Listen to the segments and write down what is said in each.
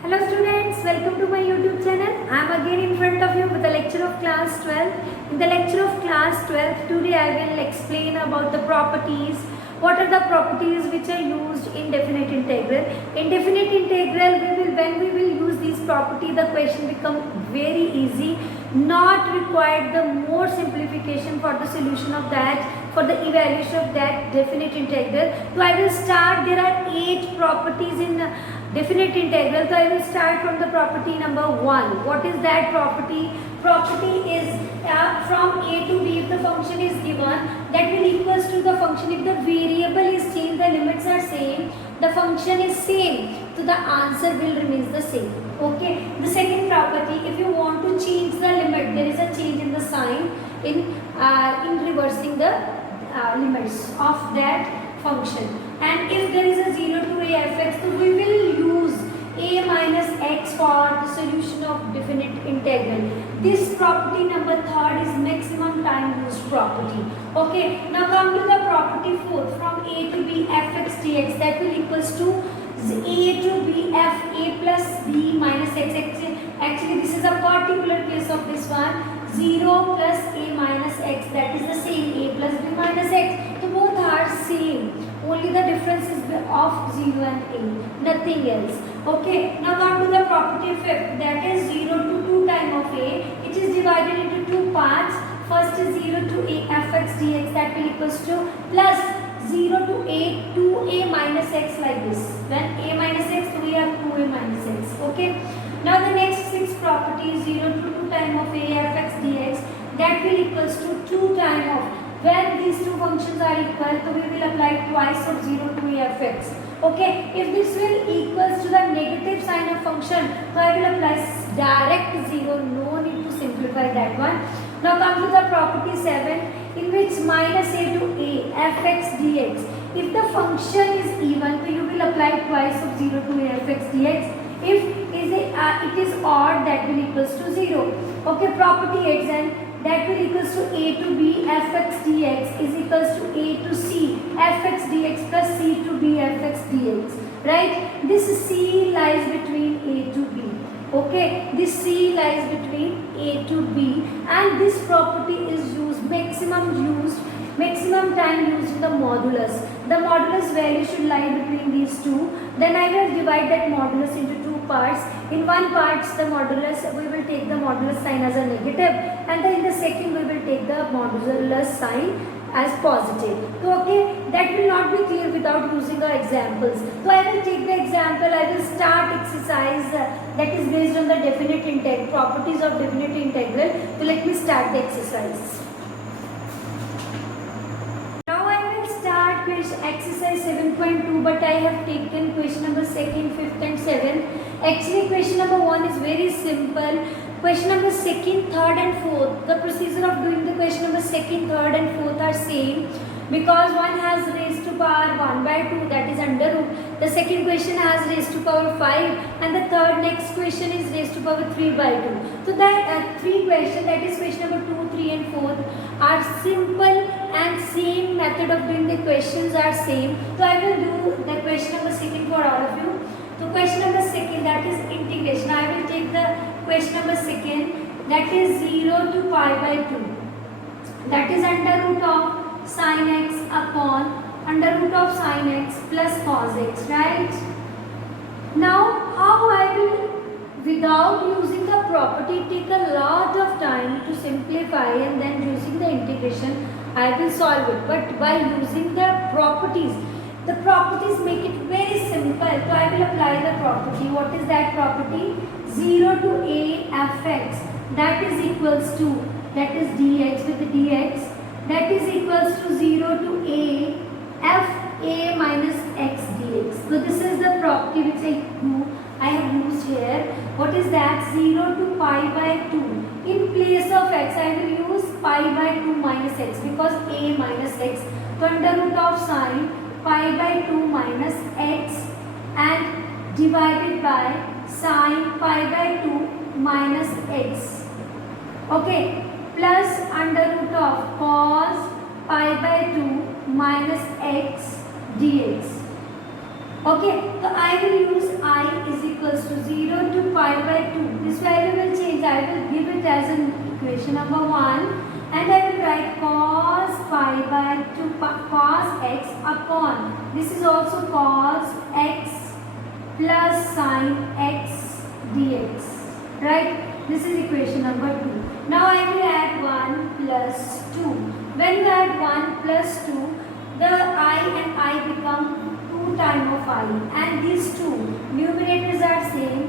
Hello students, welcome to my YouTube channel. I am again in front of you with the lecture of class 12. In the lecture of class 12, today I will explain about the properties. What are the properties which are used in definite integral? In definite integral, when we will use these property, the question become very easy. Not required the more simplification for the solution of that, for the evaluation of that definite integral. So I will start. There are 8 properties in definite integral. So I will start from the property number 1. What is that property? Property is from a to b, if the function is given, that will equals to the function. If the variable is changed, the limits are same, the function is same, so the answer will remain the same. Okay. The second property, if you want to change the limit, there is a change in the sign in reversing the limits of that function. And if there is a 0 to a fx, so we will use a minus x for the solution of definite integral. This property number 3rd is maximum time used property. Okay. Now come to the property 4th, from a to b fx dx, that will equals to a to b f a plus b minus x. Actually this is a particular case of this one. 0 plus a minus x, that is the same, a plus b minus x. So both are same, only the difference is of 0 and a, nothing else. Okay. Now come to the property 5th, that is 0 to 2 time of a. It is divided into 2 parts. First is 0 to a fx dx, that will equals to plus 0 to a 2a minus x, like this. When a minus x, we have 2a minus x. Okay. Now the next 6 properties, 0 to 2 time of a fx dx, that will equals to 2 time of, when these two functions are equal, so we will apply twice of 0 to a fx. Okay. If this will equals to the negative sign of function, so I will apply direct 0, no need to simplify that one. Now come to the property 7, in which minus a to a fx dx, if the function is even, so you will apply twice of 0 to a fx dx. If it is odd, that will equals to 0. Okay. Property 8, and that will equals to a to b fx dx is equals to a to c fx dx plus c to b fx dx. Right. This c lies between a to b. Okay. This c lies between a to b, and this property is used, maximum time used in the modulus. The modulus value should lie between these two. Then I will divide that modulus into 2 parts. In one part, the modulus, we will take the modulus sign as a negative, and then in the second we will take the modulus sign as positive. So okay, that will not be clear without using the examples. So I will take the example. I will start exercise that is based on the definite integral, properties of definite integral. So let me start the exercise. Exercise 7.2, but I have taken question number 2nd, 5th and 7th. Actually question number 1 is very simple. Question number 2nd, 3rd and 4th, the procedure of doing the question number 2nd, 3rd and 4th are same, because one has raised to power 1 by 2, that is under root. The second question has raised to power 5, and the third next question is raised to power 3 by 2. So that 3 questions, that is question number 2, 3 and 4th, are simple, and same method of doing the questions are same. So I will do the question number 2nd for all of you. So question number 2nd, that is integration. I will take the question number 2nd, that is 0 to pi by 2, that is under root of sin x upon under root of sin x plus cos x, right? Now how I will, without using the property, take a lot of time to simplify, and then using the integration I will solve it. But by using the properties make it very simple. So I will apply the property. What is that property? 0 to a fx, that is equals to, that is dx with the dx, that is equals to 0 to a f a minus x dx. So this is the property which I have used here. What is that? 0 to pi by 2. In place of x, I will use pi by 2 minus x, because a minus x. So under root of sine pi by 2 minus x, and divided by sine pi by 2 minus x. Okay. Plus under root of cos pi by 2 minus x dx. Okay, so I will use I is equals to 0 as an equation number 1, and I will write cos pi by 2 cos x upon, this is also cos x plus sin x dx, right? This is equation number 2. Now I will add 1 plus 2. When you add 1 plus 2, the I and I become 2 times of I, and these two numerators are same,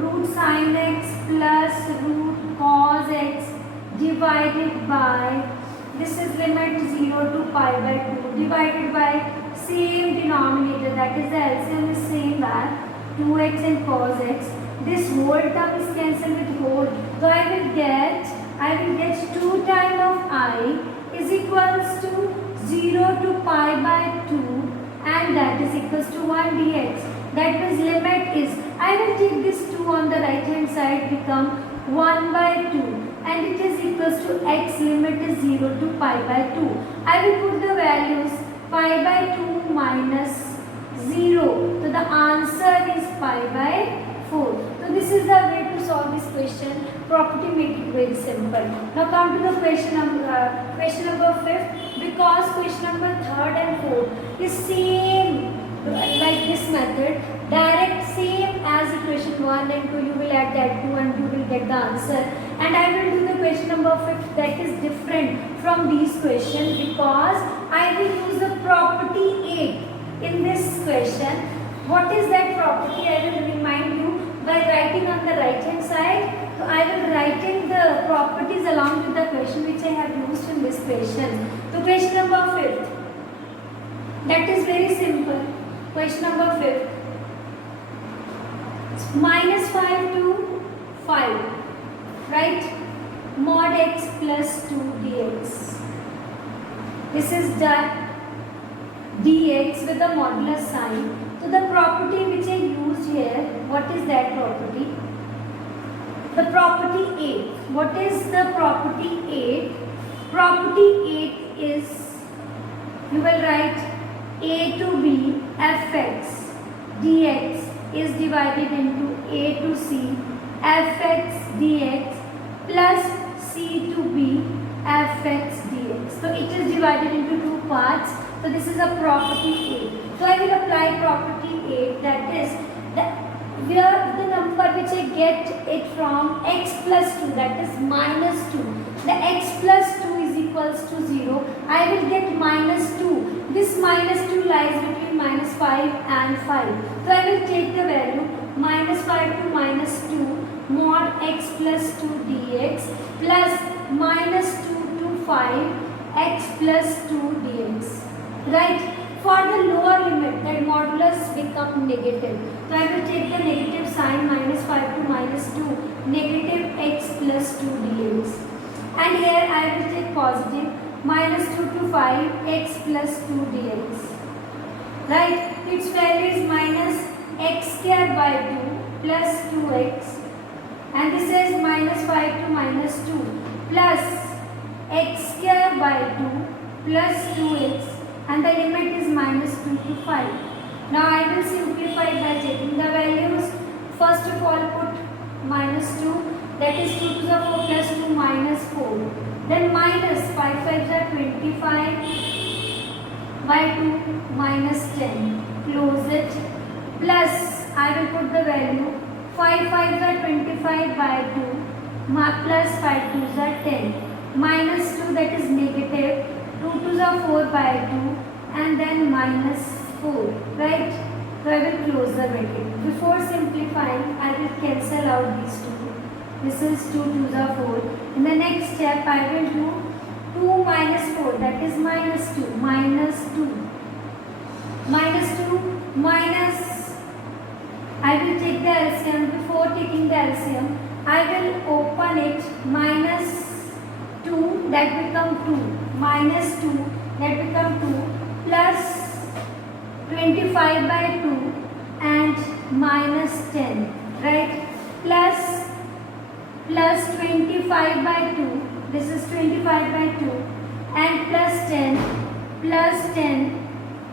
root sin x plus root cos x divided by, this is limit 0 to pi by 2, divided by same denominator, that is the LCM is same, that 2x and cos x. This whole term is cancelled with whole, so I will get 2 times of I is equals to 0 to pi by 2, and that is equals to 1 dx. That means limit is, I will take this 2 on the right hand side, become 1 by 2, and it is equals to x, limit is 0 to pi by 2. I will put the values pi by 2 minus 0. So the answer is pi by 4. So this is the way to solve this question. Property make it very simple. Now come to the question number 5th. Because question number 3rd and 4th is same like this method, direct same as equation 1 and 2. You will add that 2 and you will get the answer. And I will do the question number 5th, that is different from these questions, because I will use the property 8 in this question. What is that property? I will remind you by writing on the right hand side. So I will write in the properties along with the question which I have used in this question. So question number 5th, that is very simple. Question number 5th, minus 5 to 5, right? Mod x plus 2 dx. This is the dx with the modulus sign. So the property which I used here, what is that property? The property 8. What is the property 8? Property 8 is, you will write a to b fx dx is divided into a to c fx dx plus c to b fx dx. So it is divided into two parts. So this is a property 8. So I will apply property 8, that is where the number which I get it from x plus 2, that is minus 2. The x plus 2 is equals to 0. I will get minus 2. This minus 2 lies between minus 5 and 5. So I will take the value minus 5 to minus 2 mod x plus 2 dx plus minus 2 to 5 x plus 2 dx. Right? For the lower limit, that modulus become negative. So I will take the negative sign, minus 5 to minus 2, negative x plus 2 dx. And here I will take positive, minus 2 to 5 x plus 2 dx. Right? Its value is minus x square by 2 plus 2x. And this is minus 5 to minus 2 plus x square by 2 plus 2x. And the limit is minus 2 to 5. Now I will simplify by taking the values. First of all, put minus 2, that is 2 to the 4 plus 2 minus 4. Then minus 5 5s are 25 by 2 minus 10. Close it. Plus I will put the value 5 5s are 25 by 2 plus 5 2s are 10. Minus 2, that is negative. 2 2s are 4 by 2 and then minus 4, right? So I will close the bracket. Before simplifying, I will cancel out these two. This is 2 2s are 4. In the next step, I will do 2 minus 4, that is minus 2, minus 2. Minus 2 minus, I will take the LCM. Before taking the LCM, I will open it, minus 2, that become 2. Minus 2, that become 2, plus 25 by 2 and minus 10, right? Plus 25 by 2, this is 25 by 2, and plus 10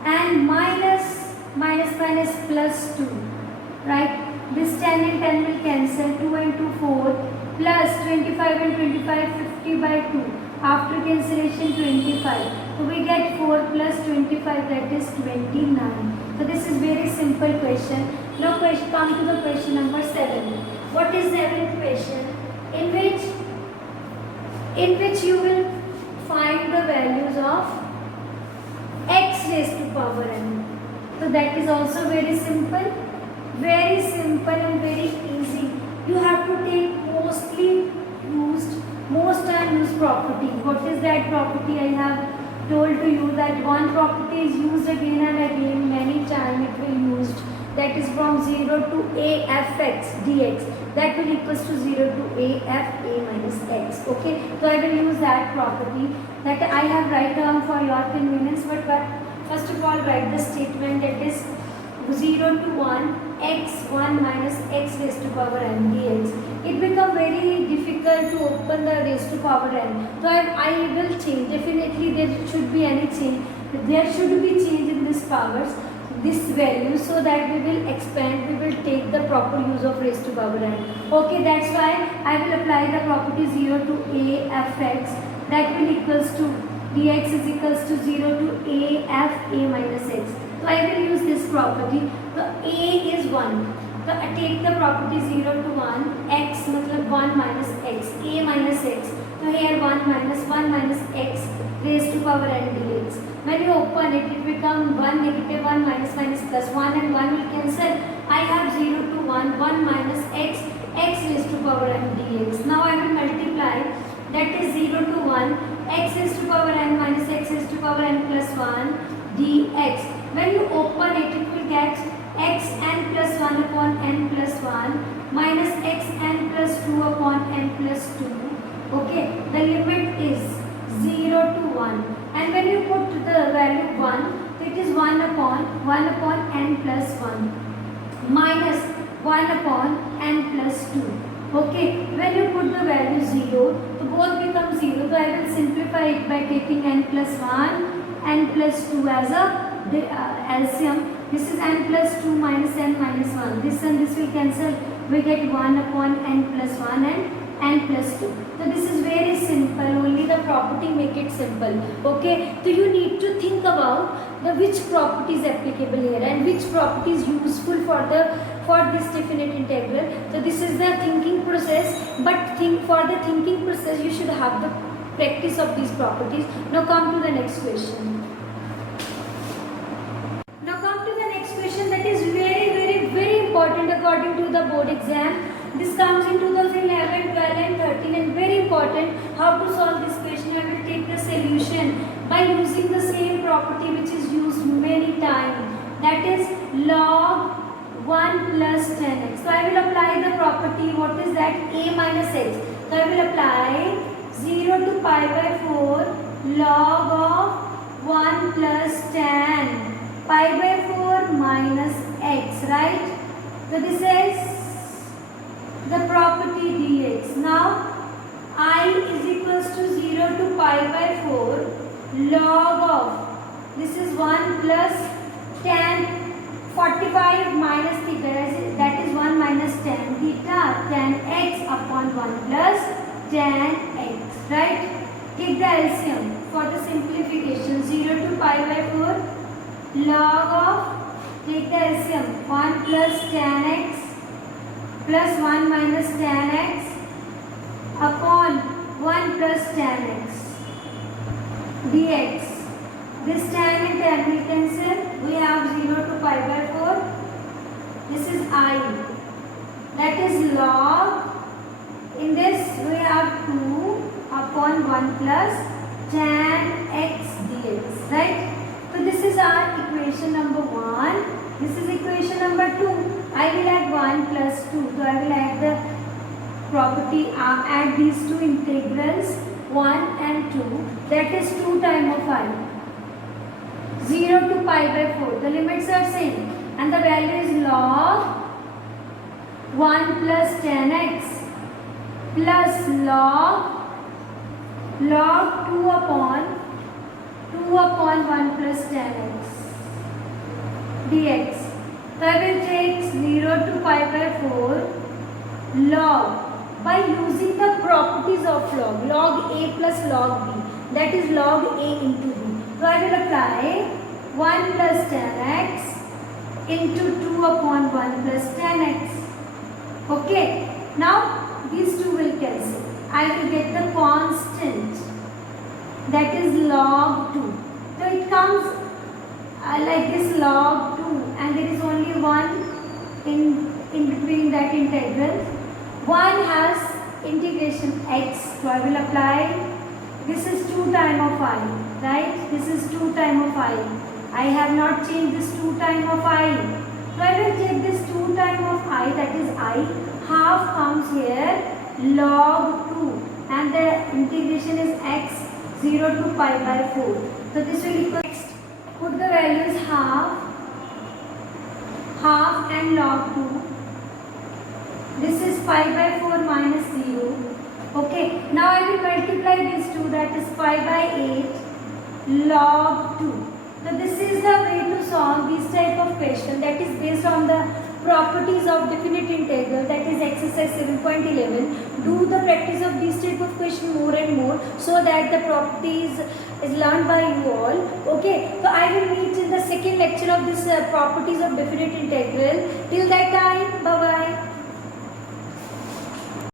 and minus plus 2, right? This 10 and 10 will cancel, 2 and 2 4, plus 25 and 25, 50 by 2. After cancellation 25. So we get 4 plus 25, that is 29. So this is very simple question. Now come to the question number 7. What is the 7th question? In which you will find the values of x raised to power n. So that is also very simple and very easy. You have to take most unused property. What is that property? I have told to you that one property is used again and again, many times it will used. That is from 0 to a fx dx. That will equals to 0 to a f a minus x. Okay, so I will use that property that I have write down for your convenience. But first of all, write the statement that is 0 to 1 x 1 minus x raised to power n dx. It become very difficult to open the raised to power n. So I will change. Definitely there should be any change. There should be change in this powers, this value, so that we will expand, we will take the proper use of raised to power n. Okay, that's why I will apply the property 0 to a fx. That will equals to dx is equals to 0 to a f a minus x. So I will use this property. The a is 1. So I take the property 0 to 1, x matlab 1 minus x, a minus x. So here 1 minus x raised to power n dx. When you open it, it becomes 1 negative 1 minus plus 1 and 1 will cancel. I have 0 to 1, 1 minus x raised to power n dx. Now I will multiply, that is 0 to 1, x raised to power n minus x raised to power n plus 1 dx. When you open it, it will get x n plus 1 upon n plus 1 minus x n plus 2 upon n plus 2. Okay, the limit is 0 to 1. And when you put the value 1, it is 1 upon n plus 1 minus 1 upon n plus 2. Okay, when you put the value 0, so both become 0. So I will simplify it by taking n plus 1, n plus 2 as a LCM. This is n plus 2 minus n minus 1. This and this will cancel. We get 1 upon n plus 1 and n plus 2. So this is very simple. Only the property make it simple. Okay. So you need to think about the which property is applicable here and which property is useful for this definite integral. So this is the thinking process. But for the thinking process, you should have the practice of these properties. Now come to the next question. That is very important according to the board exam. This comes in 2011, 12 and 13 and very important. How to solve this question? I will take the solution by using the same property which is used many times. That is log 1 plus 10x. So I will apply the property. What is that? A minus x. So I will apply 0 to pi by 4 log of 1 plus 10 pi by 4 minus x, right? So this is the property dx. Now I is equals to 0 to pi by 4 log of, this is 1 plus 10 45 minus theta, that is 1 minus 10 theta, 10x upon 1 plus 10x, right? Take the LCM for the simplification. 0 to pi by 4 log of, take the LCM, 1 plus 10x plus 1 minus 10x upon 1 plus 10x dx. This 10 and 10 will cancel. We have 0 to pi by 4. This is I. That is log. In this we have 2 upon 1 plus 10x dx. Right? So this is our equation number 1. This is equation number 2. I will add 1 plus 2. So I will add the property, add these two integrals 1 and 2. That is 2 times of I. 0 to pi by 4. The limits are same. And the value is log 1 plus 10x plus log 2 upon 1 plus 10x dx. So I will take 0 to pi by 4 log by using the properties of log, log a plus log b, that is log a into b. So I will apply 1 plus tan x into 2 upon 1 plus tan x. Okay, now these two will cancel. I will get the constant, that is log 2. So it comes like this, log 2, and there is only 1 in between that integral. 1 has integration x, so I will apply, this is 2 times of I, right? This is 2 times of I. I have not changed this 2 times of I. So I will take this 2 times of I, that is I, half comes here, log 2, and the integration is x 0 to pi by 4. So this will equal, next put the values half and log 2. This is pi by 4 minus 0. Okay, now I will multiply these two, that is pi by 8 log 2. So this is the way to solve this type of question, that is based on the properties of definite integral, that is exercise 7.11. Do the practice of this type of question more and more, so that the properties is learned by you all. Okay, so I will meet in the second lecture of this properties of definite integral. Till that time, bye bye.